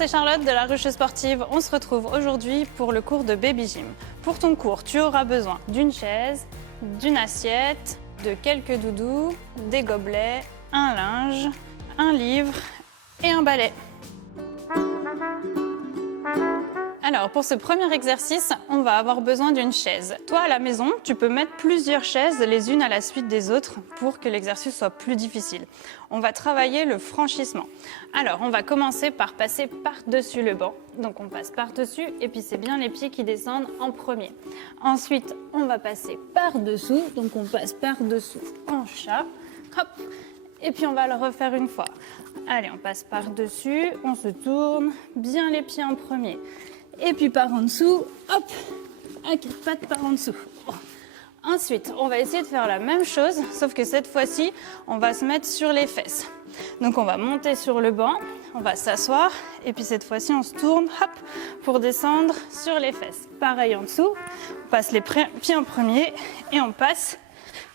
c'est Charlotte de la Ruche Sportive. On se retrouve aujourd'hui pour le cours de Baby Gym. Pour ton cours, tu auras besoin d'une chaise, d'une assiette, de quelques doudous, des gobelets, un linge, un livre et un balai. Alors, pour ce premier exercice, on va avoir besoin d'une chaise. Toi, à la maison, tu peux mettre plusieurs chaises les unes à la suite des autres pour que l'exercice soit plus difficile. On va travailler le franchissement. Alors, on va commencer par passer par-dessus le banc. Donc, on passe par-dessus et puis c'est bien les pieds qui descendent en premier. Ensuite, on va passer par-dessous. Donc, on passe par-dessous en chat. Hop. Et puis, on va le refaire une fois. Allez, on passe par-dessus, on se tourne, bien les pieds en premier. Et puis par en dessous, hop, à quatre pattes par en dessous. Ensuite, on va essayer de faire la même chose, sauf que cette fois-ci, on va se mettre sur les fesses. Donc on va monter sur le banc, on va s'asseoir, et puis cette fois-ci, on se tourne, hop, pour descendre sur les fesses. Pareil en dessous, on passe les pieds en premier, et on passe,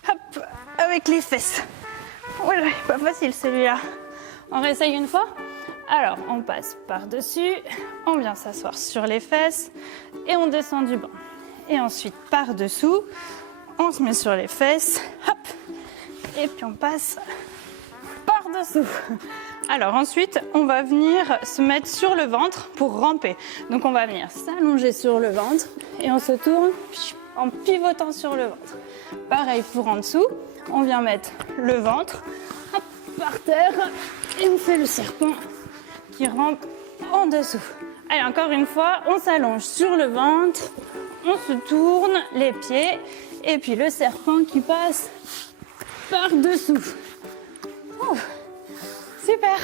hop, avec les fesses. Voilà, pas facile celui-là. On réessaye une fois ? Alors, on passe par-dessus, on vient s'asseoir sur les fesses et on descend du banc. Et ensuite, par-dessous, on se met sur les fesses, hop, et puis on passe par-dessous. Alors ensuite, on va venir se mettre sur le ventre pour ramper. Donc on va venir s'allonger sur le ventre et on se tourne en pivotant sur le ventre. Pareil pour en dessous, on vient mettre le ventre hop, par terre et on fait le serpent qui rampe en dessous. Allez, encore une fois, on s'allonge sur le ventre, on se tourne les pieds et puis le serpent qui passe par-dessous. Super!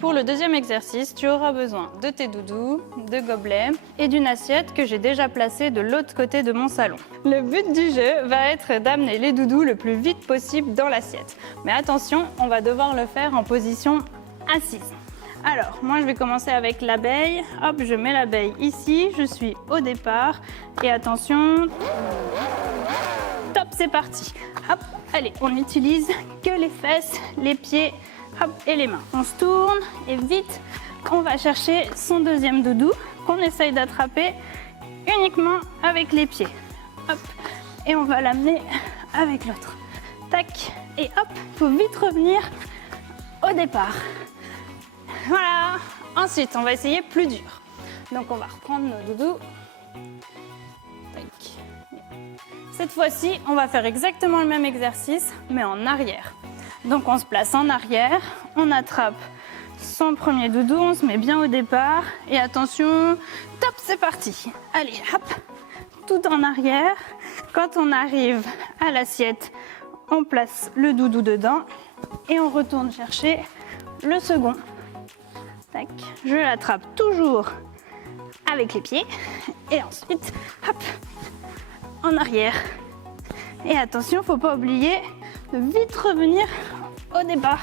Pour le deuxième exercice, tu auras besoin de tes doudous, de gobelets et d'une assiette que j'ai déjà placée de l'autre côté de mon salon. Le but du jeu va être d'amener les doudous le plus vite possible dans l'assiette. Mais attention, on va devoir le faire en position assise. Alors, moi je vais commencer avec l'abeille. Hop, je mets l'abeille ici, je suis au départ. Et attention, top, c'est parti. Hop, allez, on n'utilise que les fesses, les pieds, hop, et les mains. On se tourne et vite, on va chercher son deuxième doudou qu'on essaye d'attraper uniquement avec les pieds. Hop, et on va l'amener avec l'autre. Tac, et hop, il faut vite revenir au départ. Voilà. Ensuite, on va essayer plus dur. Donc, on va reprendre nos doudous. Tac. Cette fois-ci, on va faire exactement le même exercice, mais en arrière. Donc on se place en arrière, on attrape son premier doudou, on se met bien au départ et attention, top, c'est parti. Allez, hop, tout en arrière. Quand on arrive à l'assiette, on place le doudou dedans et on retourne chercher le second. Tac, je l'attrape toujours avec les pieds et ensuite, hop, en arrière. Et attention, faut pas oublier de vite revenir au départ.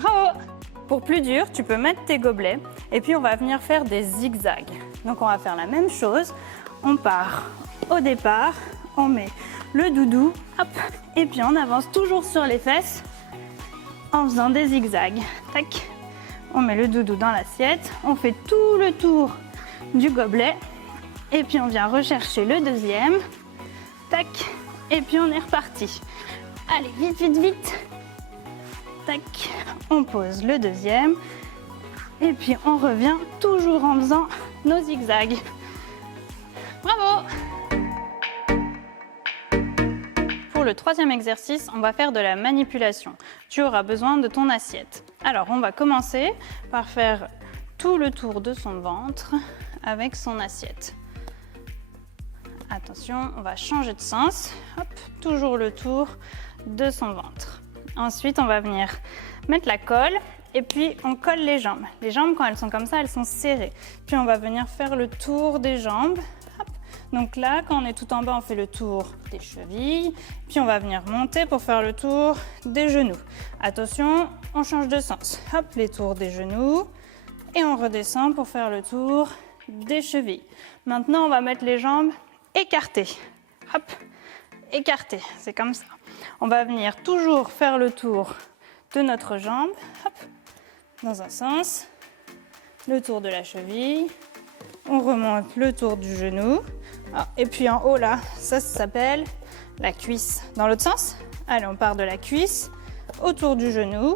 Bravo! Pour plus dur, tu peux mettre tes gobelets et puis on va venir faire des zigzags. Donc on va faire la même chose. On part au départ, on met le doudou, hop, et puis on avance toujours sur les fesses en faisant des zigzags. Tac, on met le doudou dans l'assiette, on fait tout le tour du gobelet et puis on vient rechercher le deuxième. Tac, et puis on est reparti. Allez, vite, vite, vite. Tac, on pose le deuxième. Et puis on revient toujours en faisant nos zigzags. Bravo! Pour le troisième exercice, on va faire de la manipulation. Tu auras besoin de ton assiette. Alors, on va commencer par faire tout le tour de son ventre avec son assiette. Attention, on va changer de sens. Hop, toujours le tour de son ventre. Ensuite, on va venir mettre la colle et puis on colle les jambes. Les jambes, quand elles sont comme ça, elles sont serrées. Puis on va venir faire le tour des jambes. Hop. Donc là, quand on est tout en bas, on fait le tour des chevilles. Puis on va venir monter pour faire le tour des genoux. Attention, on change de sens. Hop, les tours des genoux. Et on redescend pour faire le tour des chevilles. Maintenant, on va mettre les jambes écartées. Hop, écartées, c'est comme ça. On va venir toujours faire le tour de notre jambe, hop, dans un sens, le tour de la cheville, on remonte le tour du genou, et puis en haut là, ça s'appelle la cuisse. Dans l'autre sens, allez, on part de la cuisse, autour du genou,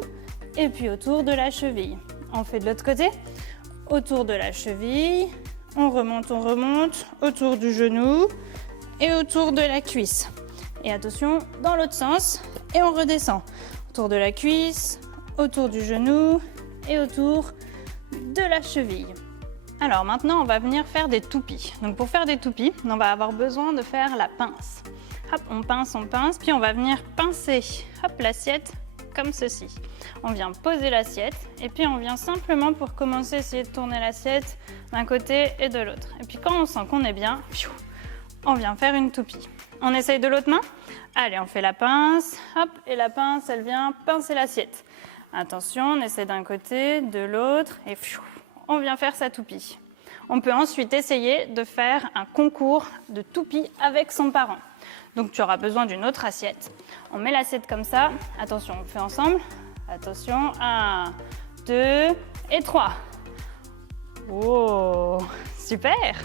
et puis autour de la cheville. On fait de l'autre côté, autour de la cheville, on remonte, autour du genou et autour de la cuisse. Et attention, dans l'autre sens, et on redescend. Autour de la cuisse, autour du genou et autour de la cheville. Alors maintenant, on va venir faire des toupies. Donc pour faire des toupies, on va avoir besoin de faire la pince. Hop, on pince, puis on va venir pincer l'assiette comme ceci. On vient poser l'assiette et puis on vient simplement pour commencer essayer de tourner l'assiette d'un côté et de l'autre. Et puis quand on sent qu'on est bien, on vient faire une toupie. On essaye de l'autre main. Allez, on fait la pince, hop, et la pince, elle vient pincer l'assiette. Attention, on essaie d'un côté, de l'autre, et on vient faire sa toupie. On peut ensuite essayer de faire un concours de toupie avec son parent. Donc tu auras besoin d'une autre assiette. On met l'assiette comme ça. Attention, on fait ensemble. Attention, 1, 2 et 3. Oh, super!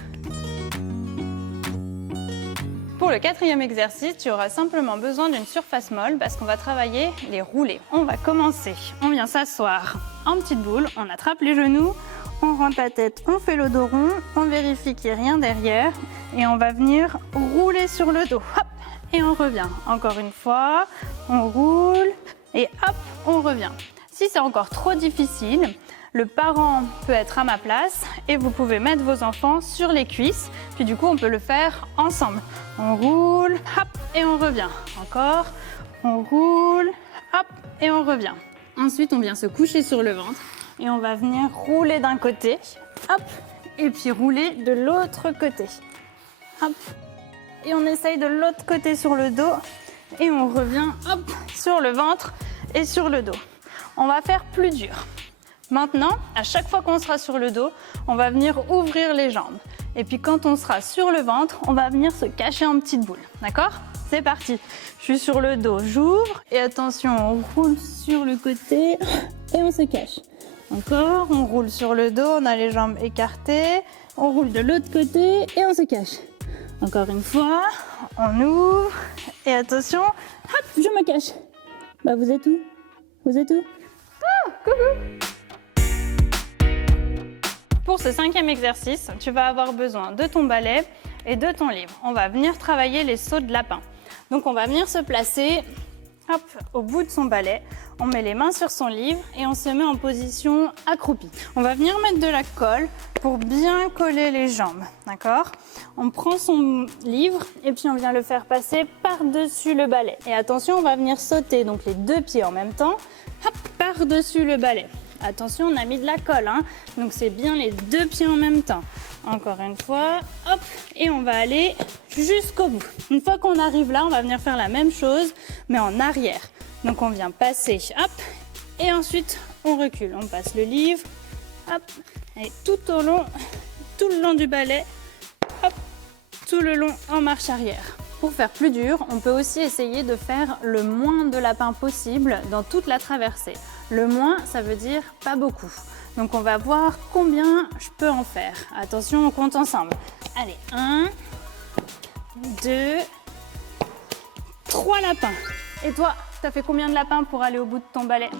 Pour le 4e exercice, tu auras simplement besoin d'une surface molle parce qu'on va travailler les roulés. On va commencer. On vient s'asseoir en petite boule, on attrape les genoux, on rentre la tête, on fait le dos rond, on vérifie qu'il n'y ait rien derrière et on va venir rouler sur le dos. Hop, et on revient. Encore une fois, on roule et hop, on revient. Si c'est encore trop difficile, le parent peut être à ma place et vous pouvez mettre vos enfants sur les cuisses. Puis du coup, on peut le faire ensemble. On roule, hop, et on revient. Encore, on roule, hop, et on revient. Ensuite, on vient se coucher sur le ventre et on va venir rouler d'un côté, hop, et puis rouler de l'autre côté. Hop, et on essaye de l'autre côté sur le dos et on revient, hop, sur le ventre et sur le dos. On va faire plus dur. Maintenant, à chaque fois qu'on sera sur le dos, on va venir ouvrir les jambes. Et puis quand on sera sur le ventre, on va venir se cacher en petite boule. D'accord? C'est parti. Je suis sur le dos, j'ouvre et attention, on roule sur le côté et on se cache. Encore, on roule sur le dos, on a les jambes écartées, on roule de l'autre côté et on se cache. Encore une fois, on ouvre et attention, hop, je me cache. Bah vous êtes où? Vous êtes où? Ah, coucou! Pour ce 5e exercice, tu vas avoir besoin de ton balai et de ton livre. On va venir travailler les sauts de lapin. Donc on va venir se placer hop, au bout de son balai. On met les mains sur son livre et on se met en position accroupie. On va venir mettre de la colle pour bien coller les jambes. D'accord? On prend son livre et puis on vient le faire passer par-dessus le balai. Et attention, on va venir sauter donc les 2 pieds en même temps, hop, par-dessus le balai. Attention, on a mis de la colle, hein, donc c'est bien les 2 pieds en même temps. Encore une fois, hop, et on va aller jusqu'au bout. Une fois qu'on arrive là, on va venir faire la même chose, mais en arrière. Donc on vient passer, hop, et ensuite on recule. On passe le livre, hop, et tout le long du balai, hop, tout le long en marche arrière. Pour faire plus dur, on peut aussi essayer de faire le moins de lapins possible dans toute la traversée. Le moins, ça veut dire pas beaucoup. Donc on va voir combien je peux en faire. Attention, on compte ensemble. Allez, 1, 2, 3 lapins. Et toi, t'as fait combien de lapins pour aller au bout de ton balai?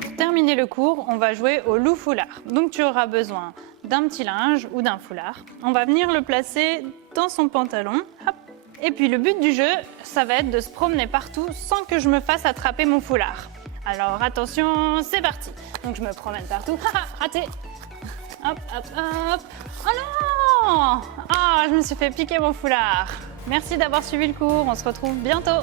Pour terminer le cours, on va jouer au loup foulard. Donc tu auras besoin d'un petit linge ou d'un foulard. On va venir le placer dans son pantalon. Hop. Et puis le but du jeu, ça va être de se promener partout sans que je me fasse attraper mon foulard. Alors attention, c'est parti. Donc je me promène partout. Raté. Hop, hop, hop. Oh non! Ah, je me suis fait piquer mon foulard. Merci d'avoir suivi le cours. On se retrouve bientôt.